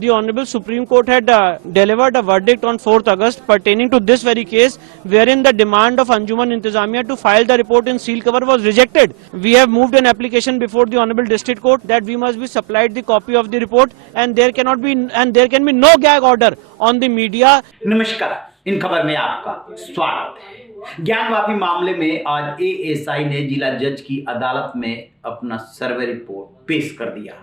the Honorable Supreme Court had delivered a verdict on 4th August pertaining to this very case, wherein the demand of Anjuman Intizamiya to file the report in seal cover was rejected. We have moved an application before the Honorable District Court that we must be supplied the copy of the report, and there can be no gag order on the media. नमस्कार, इन खबर में आपका स्वागत है। ज्ञानवापी मामले में आज ASI ने जिला जज की अदालत में अपना सर्वे रिपोर्ट पेश कर दिया,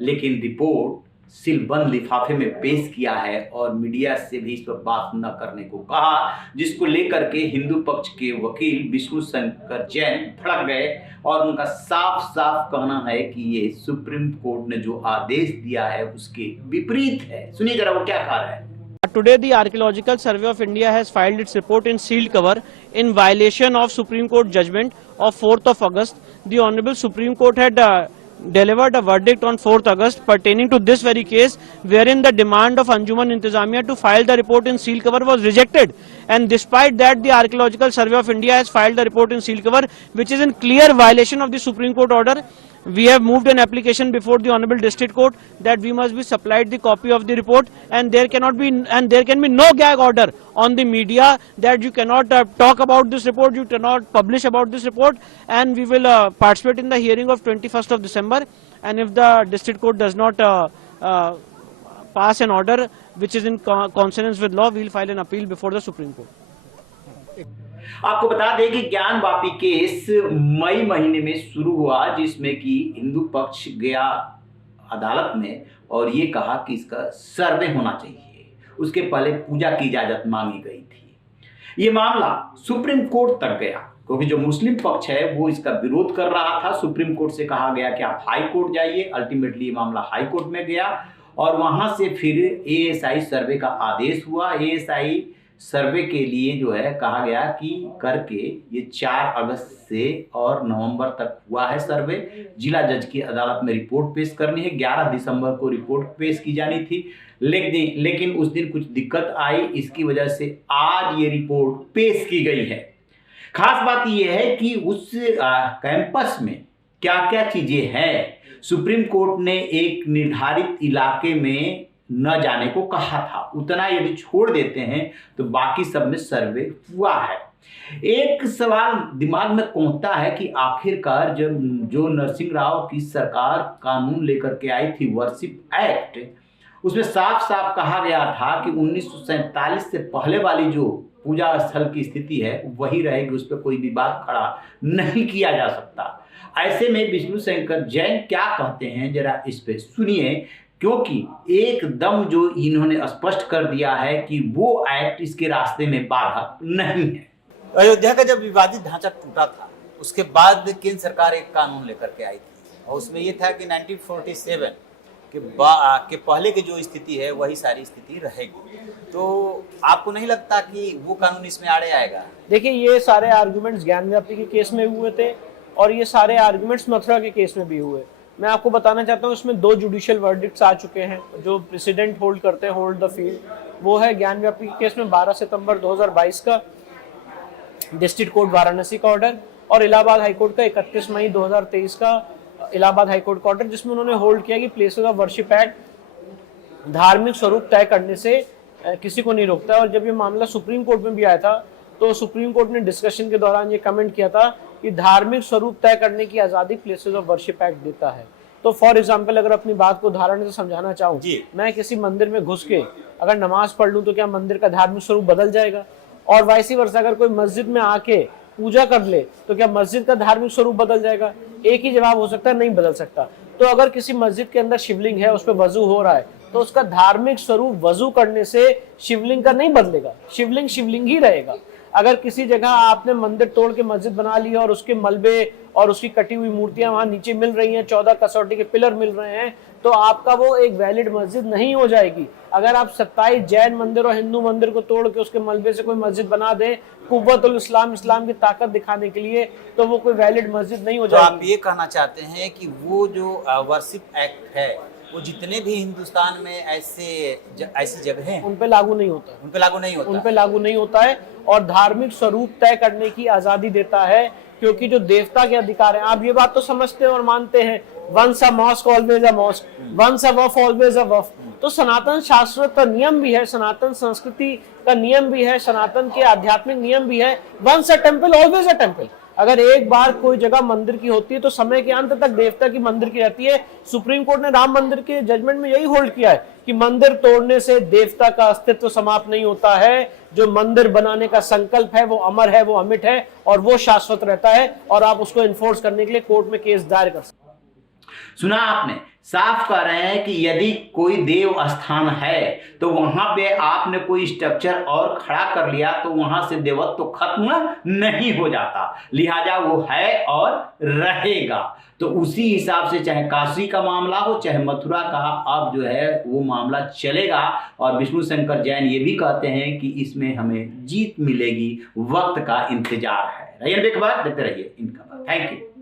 लेकिन रिपोर्ट सीलबंद लिफाफे में पेश किया है और मीडिया से भी इस पर बात न करने को कहा, जिसको लेकर के हिंदू पक्ष के वकील विष्णु शंकर जैन भड़क गए और उनका साफ साफ कहना है कि ये सुप्रीम कोर्ट ने जो आदेश दिया है उसके विपरीत है। सुनिए जरा वो क्या कह रहा है। Today, the Archaeological Survey of India has filed its report in sealed cover in violation of Supreme Court judgment of 4th of August. The Honorable Supreme Court had delivered a verdict on 4th August pertaining to this very case, wherein the demand of Anjuman Intizamiya to file the report in seal cover was rejected. And despite that, the Archaeological Survey of India has filed the report in seal cover, which is in clear violation of the Supreme Court order. We have moved an application before the Honorable District Court that we must be supplied the copy of the report, and there can be no gag order on the media that you cannot talk about this report, you cannot publish about this report, and we will participate in the hearing of 21st of December. And if the District Court does not pass an order which is in consonance with law, we will file an appeal before the Supreme Court. आपको बता दें कि Gyanvapi case मई महीने में शुरू हुआ, जिसमें कि हिंदू पक्ष गया अदालत में और ये कहा कि इसका सर्वे होना चाहिए। उसके पहले पूजा की इजाजत मांगी गई थी। ये मामला सुप्रीम कोर्ट तक गया, क्योंकि जो मुस्लिम पक्ष है वो इसका विरोध कर रहा था। सुप्रीम कोर्ट से कहा गया कि आप हाई कोर्ट जाइए। अल्टीमेटली ये मामला हाई कोर्ट में गया और वहां से फिर एएसआई सर्वे का आदेश हुआ। एएसआई सर्वे के लिए जो है कहा गया कि करके ये 4 अगस्त से और नवंबर तक हुआ है सर्वे। जिला जज की अदालत में रिपोर्ट पेश करनी है। 11 दिसंबर को रिपोर्ट पेश की जानी थी, लेकिन उस दिन कुछ दिक्कत आई, इसकी वजह से आज ये रिपोर्ट पेश की गई है। खास बात यह है कि उस कैंपस में क्या क्या चीजें हैं। सुप्रीम कोर्ट ने एक निर्धारित इलाके में न जाने को कहा था, उतना यदि छोड़ देते हैं तो बाकी सब में सर्वे हुआ है। एक सवाल दिमाग में कौंधता है कि आखिरकार जब जो नरसिंह राव की सरकार कानून लेकर के आई थी वर्शिप एक्ट, उसमें साफ साफ कहा गया था कि 1947 से पहले वाली जो पूजा स्थल की स्थिति है वही रहेगी, उस पर कोई विवाद खड़ा नहीं किया जा सकता। ऐसे में विष्णु शंकर जैन क्या कहते हैं जरा इस पे सुनिए, क्योंकि एकदम जो इन्होंने स्पष्ट कर दिया है कि वो एक्ट इसके रास्ते में बाधक नहीं है। अयोध्या का जब विवादित ढांचा टूटा था उसके बाद केंद्र सरकार एक कानून लेकर के आई थी और उसमें ये था कि 1947 के पहले की जो स्थिति है वही सारी स्थिति रहेगी। तो आपको नहीं लगता कि वो कानून इसमें आड़े आएगा? देखिए, ये सारे आर्गुमेंट्स ज्ञानव्यापी के केस में हुए थे और ये सारे आर्गुमेंट्स मथुरा के केस में भी हुए। मैं आपको बताना चाहता हूँ इसमें 2 जुडिशियल वर्डिक्ट्स आ चुके हैं जो प्रेसिडेंट होल्ड करते हैं, होल्ड द फील्ड। वो है ज्ञानव्यापी के केस में 12 सितंबर 2022 का डिस्ट्रिक्ट कोर्ट वाराणसी का ऑर्डर और इलाहाबाद हाईकोर्ट का 31 मई 2023 का इलाहाबाद हाईकोर्ट का ऑर्डर, जिसमें उन्होंने होल्ड किया कि प्लेसेस ऑफ वर्शिप एक्ट धार्मिक स्वरूप तय करने से किसी को नहीं रोकता। और जब ये मामला सुप्रीम कोर्ट में भी आया था तो सुप्रीम कोर्ट ने डिस्कशन के दौरान ये कमेंट किया था कि धार्मिक स्वरूप तय करने की आजादी प्लेसेस ऑफ वर्शिप एक्ट देता है। तो फॉर एग्जांपल अगर अपनी बात को उदाहरण से समझाना चाहूँ, मैं किसी मंदिर में घुस के अगर नमाज पढ़ लूँ तो क्या मंदिर का धार्मिक स्वरूप बदल जाएगा? और वाइसी वर्सा अगर कोई मस्जिद में आके पूजा कर ले तो क्या मस्जिद का धार्मिक स्वरूप बदल जाएगा? एक ही जवाब हो सकता है, नहीं बदल सकता। तो अगर किसी मस्जिद के अंदर शिवलिंग है, उस पर वजू हो रहा है, तो उसका धार्मिक स्वरूप वजू करने से शिवलिंग का नहीं बदलेगा, शिवलिंग शिवलिंग ही रहेगा। अगर किसी जगह आपने मंदिर तोड़ के मस्जिद बना ली और उसके मलबे और उसकी कटी हुई मूर्तियां वहां नीचे मिल रही हैं, 14 कसौटी के पिलर मिल रहे हैं, तो आपका वो एक वैलिड मस्जिद नहीं हो जाएगी। अगर आप 27 जैन मंदिर और हिंदू मंदिर को तोड़ के उसके मलबे से कोई मस्जिद बना दें कुव्वतुल इस्लाम, इस्लाम की ताकत दिखाने के लिए, तो वो कोई वैलिड मस्जिद नहीं हो जाएगी। तो आप ये कहना चाहते हैं कि वो जो वर्शिप एक्ट है वो जितने भी हिंदुस्तान में ऐसी जगह हैं उन पे लागू नहीं होता है, और धार्मिक स्वरूप तय करने की आजादी देता है क्योंकि जो देवता के अधिकार हैं, आप ये बात तो समझते हैं और मानते हैं, once a mosque always a mosque, once a वफ ऑलवेज अ वफ। तो सनातन शास्त्र का नियम भी है, सनातन संस्कृति का नियम भी है, सनातन के आध्यात्मिक नियम भी है, once a temple always a temple. अगर एक बार कोई जगह मंदिर की होती है तो समय के अंत तक देवता की मंदिर की रहती है। सुप्रीम कोर्ट ने राम मंदिर के जजमेंट में यही होल्ड किया है कि मंदिर तोड़ने से देवता का अस्तित्व समाप्त नहीं होता है। जो मंदिर बनाने का संकल्प है वो अमर है, वो अमिट है और वो शाश्वत रहता है, और आप उसको इन्फोर्स करने के लिए कोर्ट में केस दायर कर सकते हैं। सुना आपने, साफ कह रहे हैं कि यदि कोई देव स्थान है तो वहां पे आपने कोई स्ट्रक्चर और खड़ा कर लिया तो वहां से देवत्व तो खत्म नहीं हो जाता, लिहाजा वो है और रहेगा। तो उसी हिसाब से चाहे काशी का मामला हो चाहे मथुरा का, अब जो है वो मामला चलेगा। और विष्णु शंकर जैन ये भी कहते हैं कि इसमें हमें जीत मिलेगी, वक्त का इंतजार है। रहिए देखते रहिए इनका। Thank you.